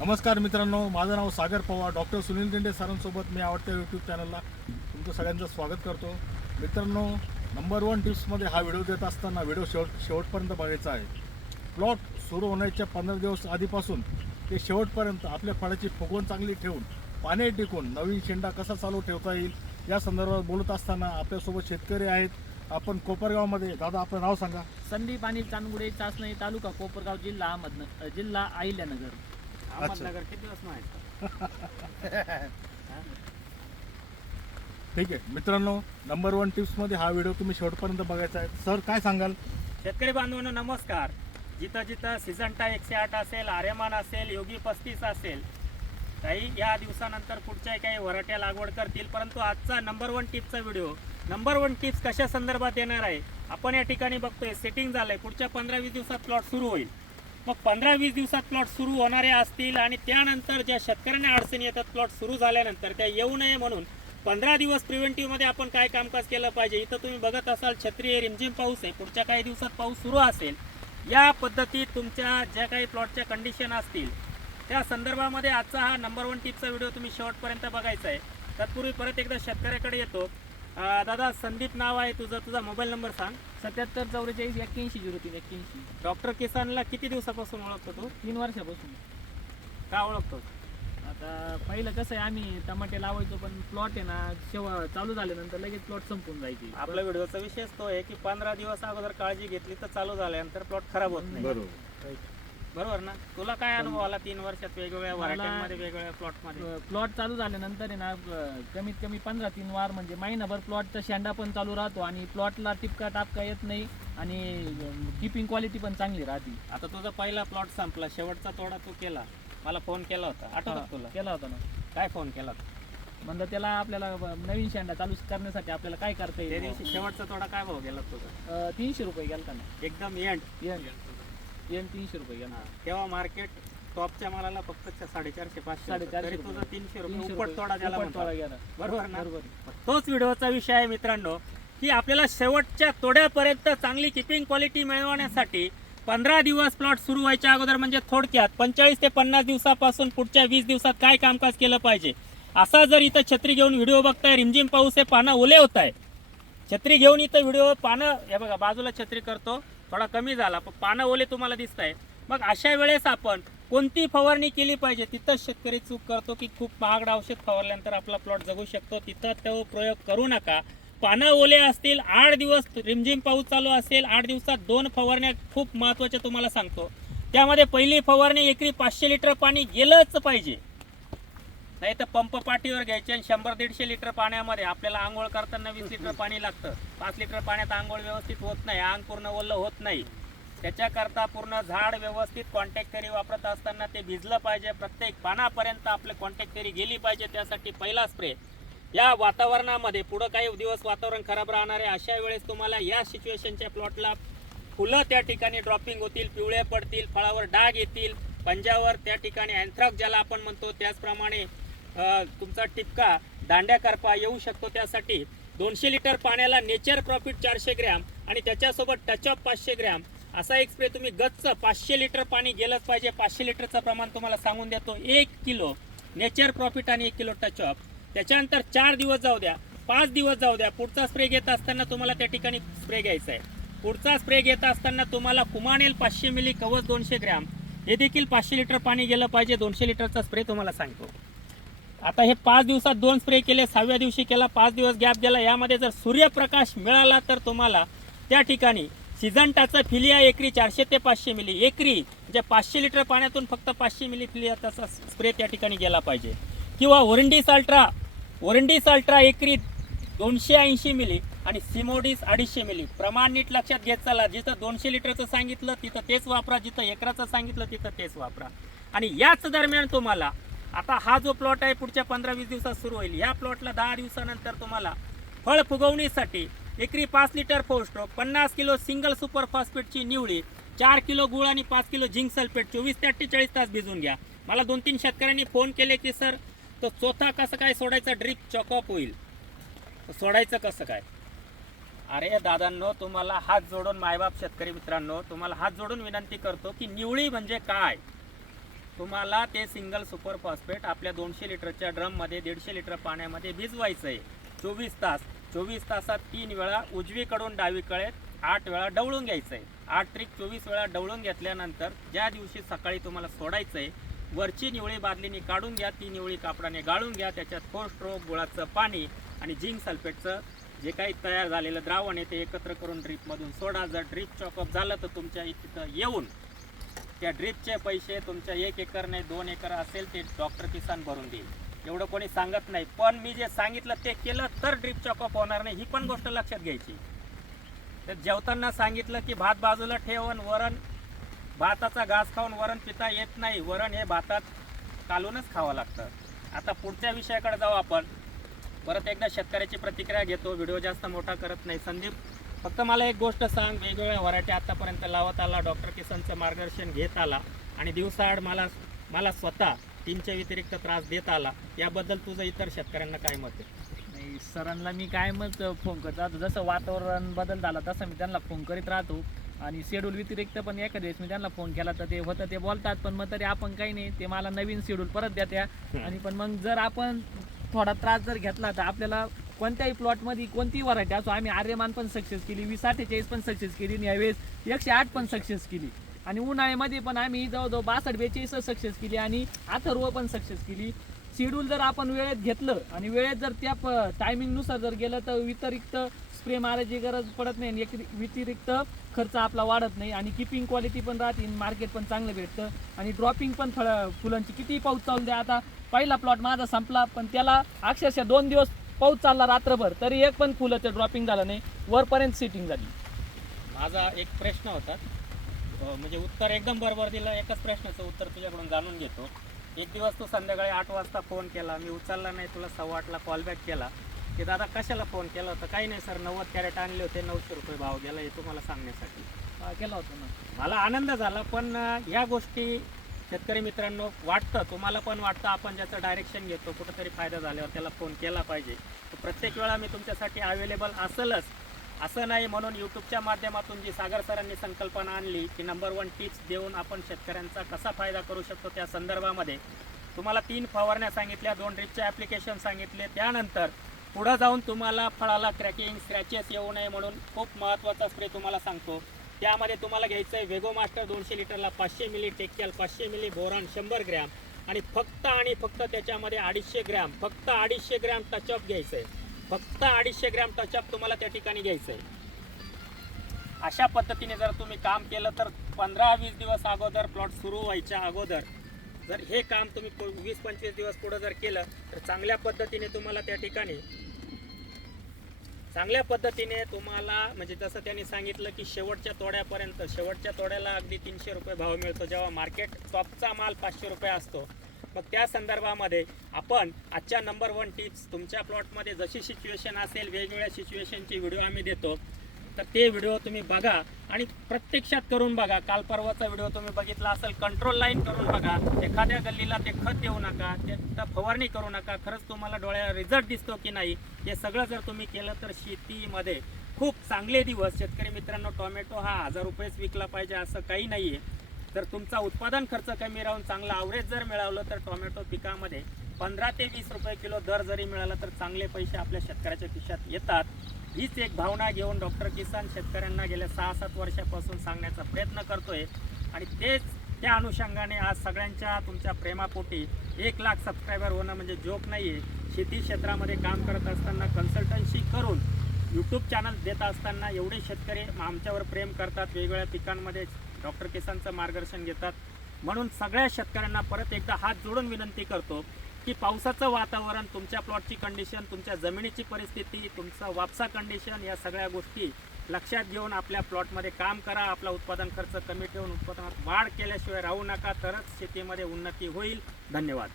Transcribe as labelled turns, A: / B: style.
A: नमस्कार मित्रांनो माझं नाव सागर पवार. डॉक्टर सुनील दिंडे सरांसोबत मी आवडत्या यूट्यूब चॅनलला तुमचं सगळ्यांचं स्वागत करतो. मित्रांनो नंबर वन टिप्समध्ये हा व्हिडिओ देत असताना व्हिडिओ शेवट शेवटपर्यंत बघायचा आहे. प्लॉट सुरू होण्याच्या पंधरा दिवस आधीपासून ते शेवटपर्यंत आपल्या फळाची फुगवण चांगली ठेवून पाणी टिकून नवीन शेंडा कसा चालू ठेवता येईल या संदर्भात बोलत असताना आपल्यासोबत शेतकरी आहेत. आपण कोपरगावमध्ये दादा आपलं नाव सांगा.
B: संदीप आणि चांदगुडे चाचणी तालुका कोपरगाव जिल्हा अहमदनगर जिल्हा अहिल्यानगर.
C: अहमदनगर किती दिवस माहीत
A: ठीक आहे. मित्रांनो नंबर वन टिप्समध्ये हा व्हिडिओ तुम्ही शेवटपर्यंत बघायचा आहे. सर काय सांगाल?
C: शेतकरी बांधवांनो नमस्कार. जिथं जिथं सिझंटा एकशे आठ असेल आर्यमान असेल योगी पस्तीस असेल काही या दिवसानंतर पुढच्या काही वराट्या लागवड करतील परंतु आजचा नंबर वन टिपचा व्हिडिओ नंबर वन टिप्स कशा संदर्भात येणार आहे आपण या ठिकाणी बघतोय. सेटिंग झालंय. पुढच्या पंधरा वीस दिवसात प्लॉट सुरू होईल. मग पंधरा वीस दिवसात प्लॉट सुरू होणारे असतील आणि त्यानंतर ज्या शेतकऱ्यांना अडचणी येतात प्लॉट सुरू झाल्यानंतर त्या येऊ नये म्हणून पंधरा दिवस प्रिव्हेंटिव्हमध्ये आपण काय कामकाज केलं पाहिजे? इथं तुम्ही बघत असाल छत्री रिमझिम पाऊस आहे. पुढच्या काही दिवसात पाऊस सुरू असेल. या पद्धतीत तुमच्या ज्या काही प्लॉटच्या कंडिशन असतील त्या संदर्भामध्ये आजचा हा नंबर वन टिपचा व्हिडिओ तुम्ही शेवटपर्यंत बघायचा आहे. तत्पूर्वी परत एकदा शेतकऱ्याकडे येतो. दादा संदीप नाव आहे तुझं. तुझा मोबाईल नंबर सांग.
B: सत्याहत्तर चौवेचाळीस एक्क्याऐंशी झिरो तीन एक्क्याऐंशी.
C: डॉक्टर किसानला किती दिवसापासून ओळखतो तू?
B: तीन वर्षापासून.
C: का ओळखतो?
B: आता पहिलं कसं आहे आम्ही टमाटे लावायचो पण प्लॉट आहे ना शेव चालू झाल्यानंतर लगेच प्लॉट संपून जायची.
C: आपल्या व्हिडिओचा विशेष तो आहे की पंधरा दिवस अगोदर काळजी घेतली तर चालू झाल्यानंतर प्लॉट खराब होत नाही.
A: बरोबर.
C: बरोबर ना? तुला काय अनुभव आला तीन वर्षात वेगवेगळ्या
B: मला-
C: व्हरायट्यांमध्ये वेगवेगळ्या प्लॉटमध्ये?
B: प्लॉट चालू झाल्यानंतर आहे ना अं, कमीत कमी पंधरा तीन वार म्हणजे महिनाभर प्लॉटचा शेंडा पण चालू राहतो आणि प्लॉटला टिपका टापका येत नाही आणि किपिंग क्वालिटी पण चांगली राहते.
C: आता तुझा पहिला प्लॉट संपला शेवटचा तोडा तू केला. मला फोन केला होता आठवत तुला?
B: केला होता ना.
C: काय फोन केला? होता?
B: म्हणलं त्याला आपल्याला नवीन शेंडा चालू करण्यासाठी आपल्याला काय करता
C: त्या
B: येईल
C: दिवशी शेवटचा तोडा काय भाव गेला तुझा?
B: अं, तीनशे रुपये गेलता ना.
C: एकदम एंड
B: येन येन तीनशे रुपये गेला
C: तेव्हा मार्केट टॉपच्या मालाला फक्त साडेचारशे पाचशे.
B: साडेचारशे.
C: तुझा तीनशे रुपये उपट तोडा त्याला
B: तोडा. गेला
C: बरोबर ना
B: बरोबर
C: तोच व्हिडिओचा विषय आहे मित्रांनो की आपल्याला शेवटच्या तोड्यापर्यंत चांगली किपिंग क्वालिटी मिळवण्यासाठी पंधरा दिवस प्लॉट सुरू व्हायच्या अगोदर म्हणजे थोडक्यात पंचेचाळीस ते पन्नास दिवसापासून पुढच्या वीस दिवसात काय कामकाज केलं पाहिजे असा जर इथं छत्री घेऊन व्हिडिओ बघताय रिमझिम पाऊस हे पानं ओले होत आहे छत्री घेऊन इथं व्हिडिओ पानं हे बघा बाजूला छत्री करतो. थोडा कमी झाला पण पानं ओले तुम्हाला दिसत आहे मग अशा वेळेस आपण कोणती फवारणी केली पाहिजे? तिथं शेतकरी चूक करतो की खूप महागड औषध फवारल्यानंतर आपला प्लॉट जगू शकतो. तिथं तो प्रयोग करू नका. पानं ओले असतील आठ दिवस रिमझिम पाऊस चालू असेल आठ दिवसात दोन फवारण्या खूप महत्त्वाच्या तुम्हाला सांगतो. त्यामध्ये पहिली फवारणी एकरी पाचशे लिटर पाणी गेलंच पाहिजे. नाही तर पंप पाठीवर घ्यायचे आणि शंभर दीडशे लिटर पाण्यामध्ये आपल्याला आंघोळ करताना वीस लिटर पाणी लागतं. पाच लिटर पाण्यात आंघोळ व्यवस्थित होत नाही अंग पूर्ण ओलं होत नाही. त्याच्याकरता पूर्ण झाड व्यवस्थित कॉन्टॅक्ट थेरी वापरत असताना ते भिजलं पाहिजे. प्रत्येक पानापर्यंत आपले कॉन्टॅक्ट थेरी गेली पाहिजे. त्यासाठी पहिला स्प्रे या वातावरणामध्ये पुढं काही दिवस वातावरण खराब राहणार आहे. अशा वेळेस तुम्हाला या सिच्युएशनच्या प्लॉटला फुलं त्या ठिकाणी ड्रॉपिंग होतील पिवळे पडतील फळावर डाग येतील. पंजावर त्या ठिकाणी अँथ्रॉक ज्याला आपण म्हणतो त्याचप्रमाणे तुमचा टिपका दांड्या करपा येऊ शकतो त्यासाठी. दोनशे लिटर पाण्याला नेचर प्रॉफिट चारशे ग्रॅम आणि त्याच्यासोबत टचअप पाचशे ग्रॅम. असा एक स्प्रे तुम्ही गच्च पाचशे लिटर पाणी गेलंच पाहिजे. पाचशे लिटरचं प्रमाण तुम्हाला सांगून देतो. एक किलो नेचर प्रॉफिट आणि एक किलो टचअप त्याच्यानंतर चार दिवस जाऊ द्या. पाच दिवस जाऊ द्या. पुढचा स्प्रे घेत असताना तुम्हाला त्या ठिकाणी स्प्रे घ्यायचा आहे पुढचा स्प्रे घेत असताना तुम्हाला कुमानेल पाचशे मिली कवच दोनशे ग्रॅम. हे देखील पाचशे लिटर पाणी गेलं पाहिजे. दोनशे लिटरचा स्प्रे तुम्हाला सांगतो. आता हे पाच दिवसात दोन स्प्रे केले सहाव्या दिवशी केला पाच दिवस गॅप दिला यामध्ये जर सूर्यप्रकाश मिळाला तर तुम्हाला त्या ठिकाणी सिझंटाचा फिलिया एकरी चारशे ते पाचशे मिली एकरी म्हणजे पाचशे लिटर पाण्यातून फक्त पाचशे मिली फिलिया त्याचा स्प्रे त्या ठिकाणी गेला पाहिजे. किंवा ओरंडीस अल्ट्रा ओरंडीस अल्ट्रा एकरी दोनशे ऐंशी मिली आणि सिमोडीस अडीचशे मिली प्रमाण नीट लक्षात घेत चला. जिथं दोनशे लिटरचं सांगितलं तिथं तेच वापरा. जिथं एकराचं सांगितलं तिथं तेच वापरा. आणि याच दरम्यान तुम्हाला आता हा जो प्लॉट आहे पुढच्या पंधरा वीस दिवसात सुरू होईल. या प्लॉटला दहा दिवसानंतर तुम्हाला फळ फुगवणीसाठी एकरी पाच लिटर फोस्ट्रो पन्नास किलो सिंगल सुपर फॉस्फेटची निवडी चार किलो गुळ आणि पाच किलो झिंक सल्फेट चोवीस ते अठ्ठेचाळीस तास भिजून घ्या. मला दोन तीन शेतकऱ्यांनी फोन केले की सर तो चोथा कसं काय सोडायचा? ड्रिप चॉकअप होईल. सोडायचं कसं काय? अरे दादांनो तुम्हाला हात जोडून मायबाप शेतकरी मित्रांनो तुम्हाला हात जोडून विनंती करतो की निवळी म्हणजे काय? तुम्हाला ते सिंगल सुपर फॉस्फेट आपल्या दोनशे लिटरच्या ड्रममध्ये दीडशे लिटर पाण्यामध्ये भिजवायचं आहे चोवीस तास. चोवीस तासात तीन वेळा उजवीकडून डावीकडे आठ वेळा डवळून घ्यायचं आहे आठ त्रिक चोवीस वेळा डवळून घेतल्यानंतर ज्या दिवशी सकाळी तुम्हाला सोडायचं आहे वरची निवळी बादलीने काढून घ्या ती निवळी कापडाने गाळून घ्या त्याच्यात फोर स्ट्रोक गुळाचं पाणी आणि झिंक सल्फेटचं जे काही तयार झालेलं द्रावण आहे ते एकत्र करून ड्रीपमधून सोडा. जर ड्रीप चॉकअप झालं तर तुमच्या इथं येऊन त्या ड्रीपचे पैसे तुमच्या एक एकर नाही दोन एकर असेल ते डॉक्टर किसान भरून देईल. एवढं कोणी सांगत नाही. पण मी जे सांगितलं ते केलं तर ड्रीप चॉकअप होणार नाही ही पण गोष्ट लक्षात घ्यायची. तर जेवताना सांगितलं की भात बाजूला ठेवून वरण भाताचा घास खाऊन वरण पिता येत नाही. वरण हे भातात कालूनच खावं लागतं. आता पुढच्या विषयाकडे जाऊ आपण. परत एकदा शेतकऱ्याची प्रतिक्रिया घेतो. व्हिडिओ जास्त मोठा करत नाही. संदीप फक्त मला एक गोष्ट सांग वेगवेगळ्या व्हरायटी आतापर्यंत लावत आला डॉक्टर किसनचं मार्गदर्शन घेत आला आणि दिवसाआड मला मला स्वतः तीनच्या व्यतिरिक्त त्रास देत आला. याबद्दल तुझं इतर शेतकऱ्यांना काय मत आहे?
B: नाही सरांना मी कायमच फोन करत राहतो जसं वातावरण बदल झाला तसं मी त्यांना फोन करीत राहतो. आणि शेड्यूल व्यतिरिक्त पण एखाद्या वेळेस मी त्यांना फोन केला तर ते होतं ते बोलतात पण मग तरी आपण काही नाही ते मला नवीन शेड्यूल परत देत्या. आणि पण मग जर आपण थोडा त्रास जर घेतला तर आपल्याला कोणत्याही प्लॉटमध्ये कोणतीही व्हरायटी असो आम्ही आर्यमान पण सक्सेस केली वीस अठ्ठेचाळीस पण सक्सेस केली आणि यावेळेस एकशे आठ पण सक्सेस केली. आणि उन्हाळ्यामध्ये पण आम्ही जवळजवळ बासष्ट बेचाळीस सक्सेस केली आणि अथर्व पण सक्सेस केली. शेड्यूल जर आपण वेळेत घेतलं आणि वेळेत जर त्या प टायमिंगनुसार जर गेलं तर व्यतिरिक्त स्प्रे मारायची गरज पडत नाही आणि एक- व्यतिरिक्त खर्च आपला वाढत नाही आणि किपिंग क्वालिटी पण राहते मार्केट पण चांगलं भेटतं. आणि ड्रॉपिंग पण फळ फुलांची कितीही पाऊस चालू द्या आता पहिला प्लॉट माझा संपला पण त्याला अक्षरशः दोन दिवस पाऊस चालला रात्रभर तरी एक पण फुलाचं ड्रॉपिंग झालं नाही. वरपर्यंत सिटिंग झाली.
C: माझा एक प्रश्न होता. म्हणजे उत्तर एकदम बरोबर दिलं. एकच प्रश्नाचं उत्तर तुझ्याकडून जाणून घेतो. एक दिवस तू संध्याकाळी आठ वाजता फोन केला. मी उचलला नाही तुला सव्वा आठला कॉल बॅक केला. की दादा कशाला फोन केला होता? काही नाही सर नव्वद कॅरेट आणले होते. नऊशे रुपये भाव गेला. हे तुम्हाला सांगण्यासाठी.
B: केला होता ना.
C: मला आनंद झाला पण ह्या गोष्टी शेतकरी मित्रांनो वाटतं तुम्हाला पण वाटतं आपण ज्याचं डायरेक्शन घेतो कुठंतरी फायदा झाल्यावर त्याला फोन केला पाहिजे. तर प्रत्येक वेळा मी तुमच्यासाठी अवेलेबल असेलच. असं नाही म्हणून यूट्यूबच्या माध्यमातून जी सागर सरांनी संकल्पना आणली की नंबर वन टिप्स देऊन आपण शेतकऱ्यांचा कसा फायदा करू शकतो त्या संदर्भामध्ये. तुम्हाला तीन फवारण्या सांगितल्या दोन ड्रिपचे ॲप्लिकेशन सांगितले. त्यानंतर पुढं जाऊन तुम्हाला फळाला क्रॅकिंग स्क्रॅचेस येऊ नये म्हणून खूप महत्त्वाचा स्प्रे तुम्हाला सांगतो. त्यामध्ये तुम्हाला घ्यायचं आहे वेगो मास्टर दोनशे लिटरला पाचशे मिली टेक्यल पाचशे मिली बोरान शंभर ग्रॅम. आणि फक्त आणि फक्त त्याच्यामध्ये अडीचशे ग्रॅम फक्त अडीचशे ग्रॅम टचअप घ्यायचं आहे. फक्त अडीचशे ग्रॅम टचअप तुम्हाला त्या ठिकाणी घ्यायचं आहे. अशा पद्धतीने जर तुम्ही काम केलं तर पंधरा वीस दिवस अगोदर प्लॉट सुरू व्हायच्या अगोदर जर हे काम तुम्ही वीस पंचवीस दिवस पुढं जर केलं तर चांगल्या पद्धतीने तुम्हाला त्या ठिकाणी चांगल्या पद्धतीने तुम्हाला म्हणजे जसं त्यांनी सांगितलं की शेवटच्या तोड्यापर्यंत शेवटच्या तोड्याला अगदी तीनशे रुपये भाव मिळतो. जेव्हा मार्केट टॉपचा माल पाचशे रुपये असतो मग त्या संदर्भामध्ये आपण आजच्या नंबर वन टिप्स तुमच्या प्लॉटमध्ये जशी सिच्युएशन असेल वेगवेगळ्या सिच्युएशनची व्हिडिओ आम्ही देतो. तर ते व्हिडिओ तुम्ही बघा आणि प्रत्यक्षात करून बघा. काल परवाचा व्हिडिओ तुम्ही बघितला असेल कंट्रोल लाईन करून बघा. एखाद्या गल्लीला ते खत देऊ नका ते फवारणी करू नका. खरंच तुम्हाला डोळ्याला रिझल्ट दिसतो की नाही हे सगळं जर तुम्ही केलं तर शेतीमध्ये खूप चांगले दिवस. शेतकरी मित्रांनो टोमॅटो हा हजार रुपयेच विकला पाहिजे असं काही नाही आहे तर तुमचा उत्पादन खर्च कमी राहून चांगला आवरेज जर मिळवलं तर टोमॅटो पिकामध्ये पंधरा ते वीस रुपये किलो दर जरी मिळाला तर चांगले पैसे आपल्या शेतकऱ्याच्या खिशात येतात. हीच एक भावना घेऊन डॉक्टर किसान शेतकऱ्यांना गेल्या सहा सात वर्षापासून सांगण्याचा प्रयत्न करतोय. आणि तेच त्या अनुषंगाने आज सगळ्यांच्या तुमच्या प्रेमापोटी एक लाख सबस्क्रायबर होणं म्हणजे जोक नाही आहे शेती क्षेत्रामध्ये काम करत असताना कन्सल्टन्सी करून यूट्यूब चॅनल देत असताना एवढे शेतकरी आमच्यावर प्रेम करतात वेगवेगळ्या पिकांमध्ये डॉक्टर किसानचं मार्गदर्शन घेतात. म्हणून सगळ्या शेतकऱ्यांना परत एकदा हात जोडून विनंती करतो की पावसाचं वातावरण तुमच्या प्लॉटची कंडिशन तुमच्या जमिनीची परिस्थिती तुमचं वापसा कंडिशन या सगळ्या गोष्टी लक्षात घेऊन आपल्या प्लॉटमध्ये काम करा. आपला उत्पादन खर्च कमी ठेवून उत्पादनात वाढ केल्याशिवाय राहू नका. तरच शेतीमध्ये उन्नती होईल. धन्यवाद.